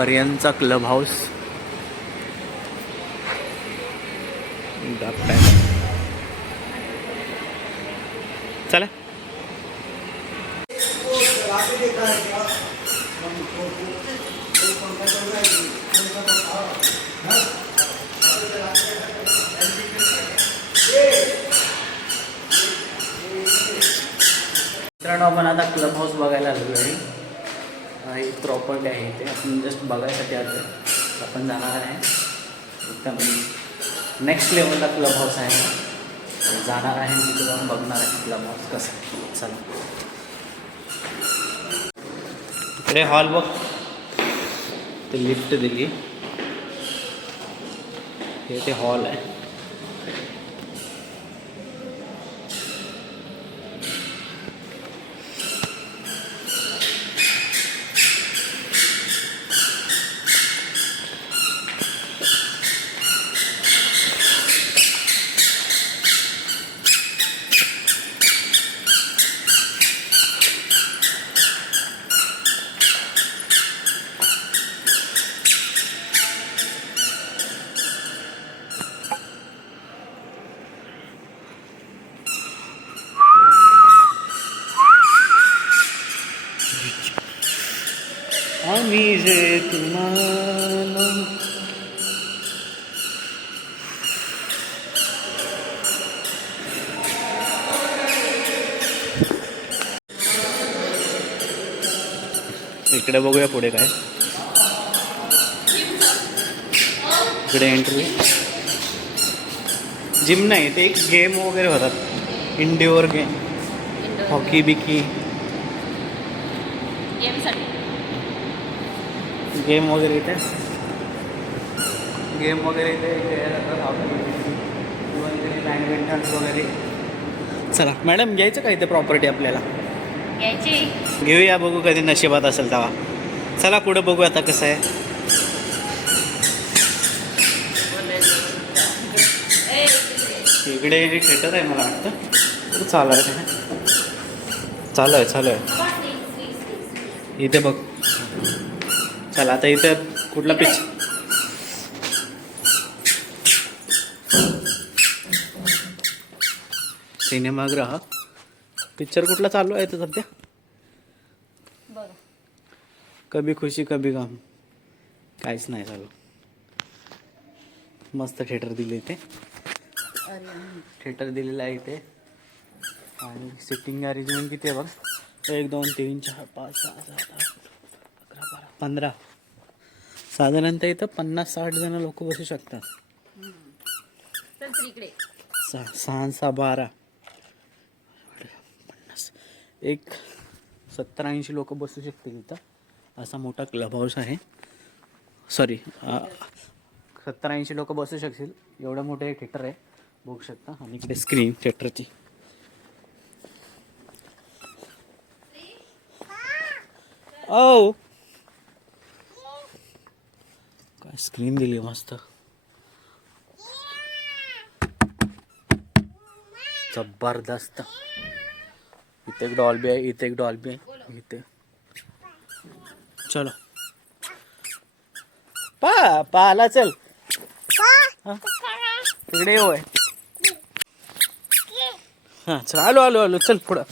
आर्यनचा club house. चला. मित्रांनो आपण आता क्लब हाऊस बघायला आलो आहे एक प्रॉपर्टी आहे ते. आपण जस्ट बघायसाठी आलो आपण जाणार आहे. एकदम नेक्स्ट लेवलला क्लब हाऊस आहे. जाणार आहे मी तिथे जाऊन बघणार आहे क्लब हाऊस कसं आहे. चला. इकडे हॉल बघ. ते लिफ्ट दिली. हे ते हॉल आहे. आम्ही जे तुम्हाला इकडे बघूया पुढे काय. इकडे एंट्री जिम नाही ते एक गेम वगैरे होतात. इंडोअर गेम हॉकी बिकी. गेम वगैरे इथे? गेम वगैरे इथे खेळले जातात बॅडमिंटन्स वगैरे. चला मॅडम घ्यायचं का इथे प्रॉपर्टी आपल्याला? घ्यायची. घेऊया बघू कधी नशिबात असेल तेव्हा. चला पुढे बघू आता कसं आहे. इकडे थिएटर आहे मला वाटतं. चालू आहे चालू आहे चालू आहे इथे बघ. चला आता इथे कुठला पिक्च सिनेमागृह पिक्चर कुठला चालू आहे तर सध्या? कभी खुशी कभी गम. काहीच नाही चालू. मस्त थिएटर दिले इथे. थिएटर दिलेलं आहे इथे. आणि सिटिंग अरेंजमेंट किती आहे बघ? एक दोन तीन चार पाच सहा सात आठ पंधरा. साधारणतः इथं पन्नास साठ जण लोक बसू शकतात. सहा सहा बारा. पन्नास. एक सत्तर ऐंशी लोक बसू शकतील इथं. असा मोठा क्लब हाऊस आहे. सॉरी सत्तर ऐंशी लोक बसू शकतील. एवढं मोठं हे थिएटर आहे. बघू शकता. आणि इकडे स्क्रीन थिएटरची ओ काय स्क्रीन दिली मस्त. जबरदस्त. इथे एक डॉल्बी आहे इथे एक डॉल्बी आहे इथे. चलो. पा पाला चल. तिकडे येऊ आहे हा चल आलो आलो आलो चल पुढं.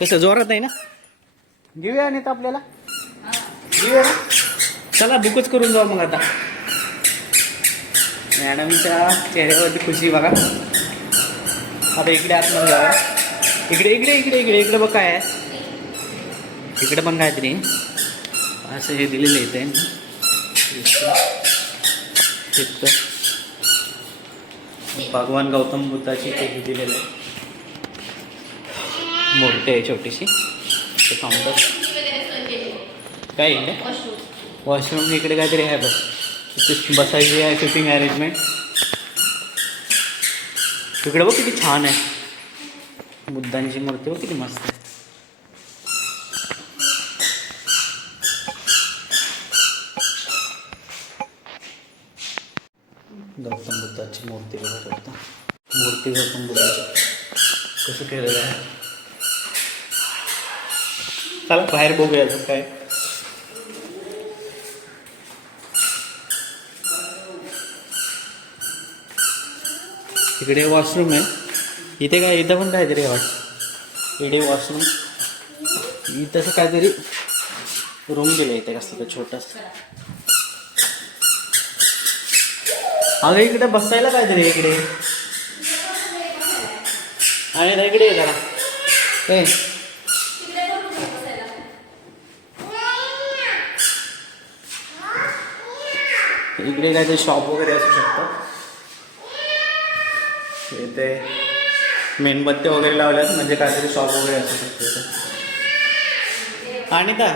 कसं जोरात आहे ना? घेऊया नाही तर आपल्याला? घेऊया ना? चला बुकच करून जाऊ मग आता. मॅडमच्या चेहऱ्यावरती खुशी बघा. आता इकडे आतमध्ये जाऊया. इकडे इकडे इकडे इकडे इकडे बघ काय आहे. इकडे पण काहीतरी. असं हे दिलेलं येते भगवान गौतम बुद्धाची ते दिलेलं आहे. मूर्ती आहे छोटीशी. ते काउंटर काय इकडे? वॉशरूम इकडे काहीतरी आहे बस। इथे बसायची आहे सिटिंग अरेंजमेंट तिकडे बघ किती छान आहे बुद्धांची मूर्ती बघ किती मस्त आहे गौतम बुद्धाची मूर्ती बघा शकता मूर्ती गौतम बुद्धाची कसं केलेलं आहे चला बाहेर बघूया काय? इकडे वॉशरूम आहे. इथे काय इथं पण काहीतरी वाट इकडे वॉशरूम. इथं काहीतरी रूम दिलं इथे कसं तर छोटस. अगं इकडे बसायला काहीतरी इकडे. आणि ना इकडे जरा. ए. इकडे काहीतरी शॉप वगैरे असू शकतं. इथे मेणबत्त्या वगैरे लावल्यात म्हणजे काहीतरी शॉप वगैरे असू शकतं आणि का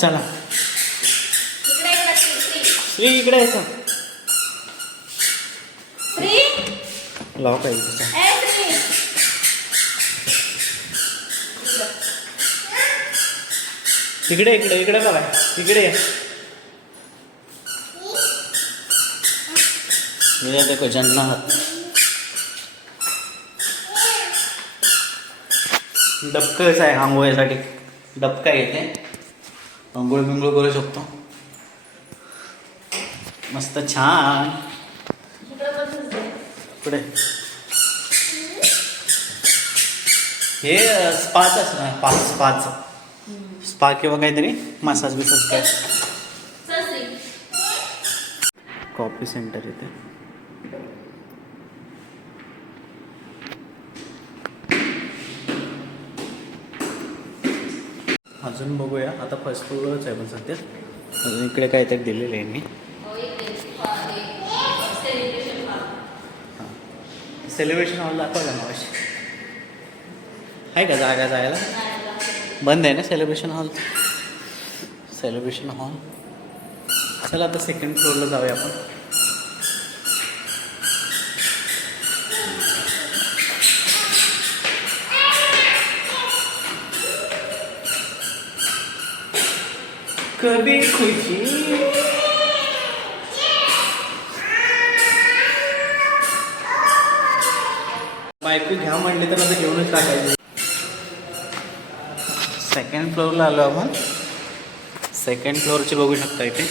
चला. श्री. इकडे यायचं लाव काय इकडे इकडे इकडे बघा. इकडे ये. ये देखो जन्नत डबकंच आहे आंघोळीसाठी डबका इथे आंघोळ बिंघोळ करू शकतो. मस्त छान. पुढे हे स्पाच असणार पाच स्पाच. स्पा किंवा काहीतरी मसाज बिसाज काय कॉफी सेंटर इथे. अजून बघूया. आता फर्स्ट फ्लोअरच आहे पण सध्या. अजून इकडे काहीतरी दिलेलं आहे मी. Celebration hall. सेलिब्रेशन हॉल दाखवलं ना अवश्य आहे का जागा जायला. बंद आहे ना सेलिब्रेशन हॉल सेलिब्रेशन हॉल चला आता सेकंड फ्लोअरला जाऊया आपण. कभी खुशी। बायको घ्या म्हणले तर आता घेऊनच टाकायचं. सेकंड फ्लोअरला आलो आपण. सेकंड फ्लोअरचे बघू शकता इथे.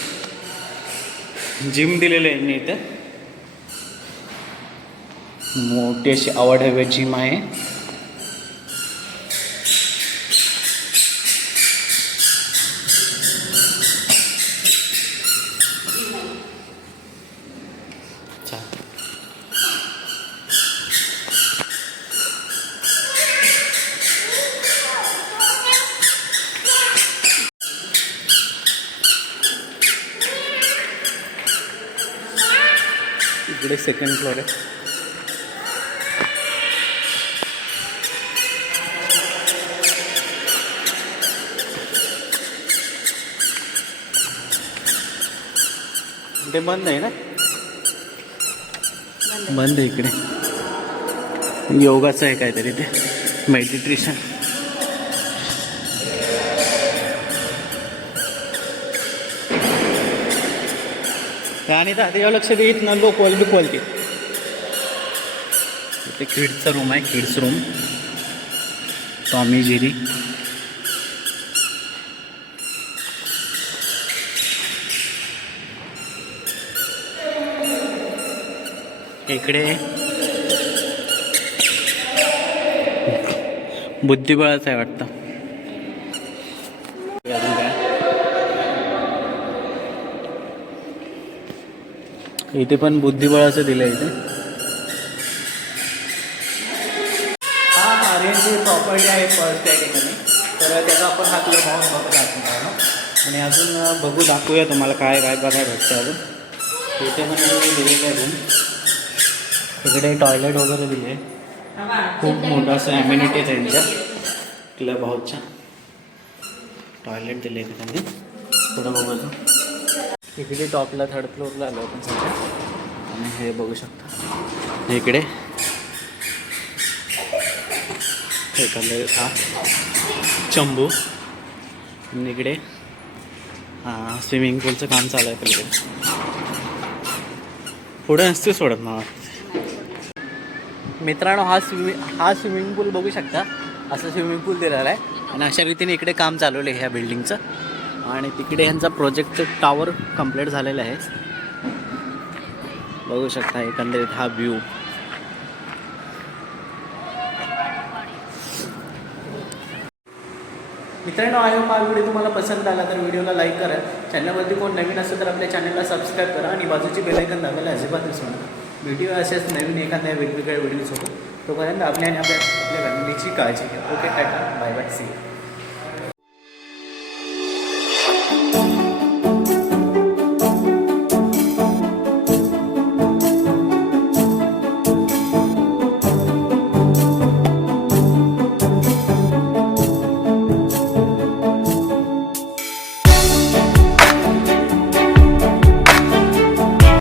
जिम दिलेलं आहे मी इथे. मोठी अशी आवड हवे जिम आहे. इकडे सेकंड फ्लोअर आहे. ते बंद आहे ना? बंद आहे. इकडे. योगाचं आहे काहीतरी ते. मेडिटेशन आणि तात्या लक्ष देईत ना लो क्वालिटी क्वालिटी इथे किड्सचा रूम आहे किड्स रूम टॉमी जेरी इकडे. बुद्धिबळाचं आहे वाटतं. इथे पण बुद्धिबळाचं दिलं आहे इथे. हा प्रॉपर्टी आहे फर्स्ट त्या ठिकाणी. तर त्याचा आपण हा क्लब हाऊस बघत आहोत आणि अजून बघू दाखवूया तुम्हाला काय काय बघायला भेटतं अजून. इथे पण दिलेलं आहे रूम तिकडे टॉयलेट वगैरे दिले खूप मोठं असं ॲम्युनिटी आहे त्यांच्या क्लब हाऊसच्या टॉयलेट दिले आहे त्यांनी पुढं बघू अजून इकडे टॉपला थर्ड फ्लोअरला आलो आपण सध्या आणि हे बघू शकता. इकडे. हे हा. चंबू. आणि इकडे. हां स्विमिंग पूलचं काम चालू आहे पलीकडे पुढे नसते सोडत मला मित्रांनो हा स्विमिंग हा स्विमिंग पूल बघू शकता. असं स्विमिंग पूल दिलेला आहे. आणि अशा रीतीने इकडे काम चालवलं आहे ह्या बिल्डिंगचं आणि तिकडे ह्यांचा प्रोजेक्ट टावर कंप्लीट झालेला आहे. बघू शकता एकंदरीत हा व्ह्यू मित्रांनो आय होप हा व्हिडिओ तुम्हाला पसंत आला तर व्हिडिओला लाईक करा. चॅनलवरती कोण नवीन असेल तर आपल्या चॅनलला सबस्क्राईब करा आणि बाजूची बेलायकन दाबायला अजिबात विसरू नका. व्हिडिओ असेच नवीन एखाद्या वेगवेगळ्या व्हिडिओसोबत तोपर्यंत आपल्या आणि आपल्या आपल्या फॅमिलीची काळजी घ्या. Okay Tata. Bye bye see